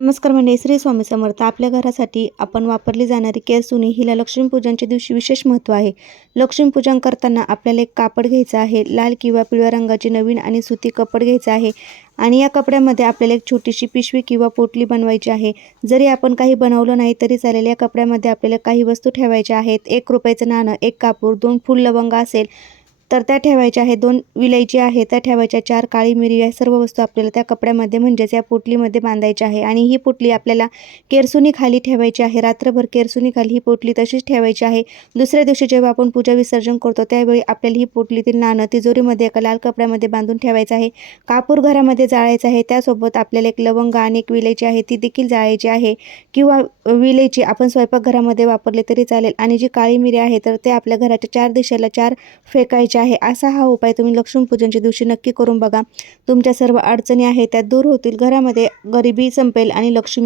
नमस्कार मंडळी श्री स्वामी समर्थ. आपल्या घरासाठी आपण वापरली जाणारी केरसुनी हिला लक्ष्मीपूजनच्या दिवशी विशेष महत्त्व आहे. लक्ष्मीपूजन करताना आपल्याला एक कापड घ्यायचं आहे लाल किंवा पिवळ्या रंगाचे नवीन आणि सुती कपड घ्यायचं आहे आणि या कपड्यामध्ये आपल्याला एक छोटीशी पिशवी किंवा पोटली बनवायची आहे. जरी आपण काही बनवलं नाही तरी चालेल या कपड्यामध्ये आपल्याला काही वस्तू ठेवायच्या आहेत. एक रुपयाचं नाणं एक कापूर दोन फुल लवंग असेल तर त्या ठेवायच्या आहेत. दोन विलायची आहे त्या ठेवायच्या चार काळी मिरी या सर्व वस्तू आपल्याला त्या कपड्यामध्ये म्हणजेच या पोटलीमध्ये बांधायची आहे. आणि ही पोटली आपल्याला केरसुनी खाली ठेवायची आहे. रात्रभर केरसुनी खाली ही पोटली तशीच ठेवायची आहे. दुसऱ्या दिवशी जेव्हा आपण पूजा विसर्जन करतो त्यावेळी आपल्याला ही पोटलीतील नाणं तिजोरीमध्ये एका लाल कपड्यामध्ये बांधून ठेवायचं आहे. कापूर घरामध्ये जाळायचं आहे. त्यासोबत आपल्याला एक लवंग आणि एक विलायची आहे. ती देखील जाळायची आहे. किंवा विलायची आपण स्वयंपाकघरामध्ये वापरले तरी चालेल. आणि जी काळी मिरी आहे तर ते आपल्या घराच्या चार दिशेला चार फेकायचे आहे. असा हा उपाय तुम्ही लक्ष्मीपूजनच्या दिवशी नक्की करून बघा. तुमच्या सर्व अडचणी आहेत त्या दूर होतील. घरामध्ये गरिबी संपेल आणि लक्ष्मी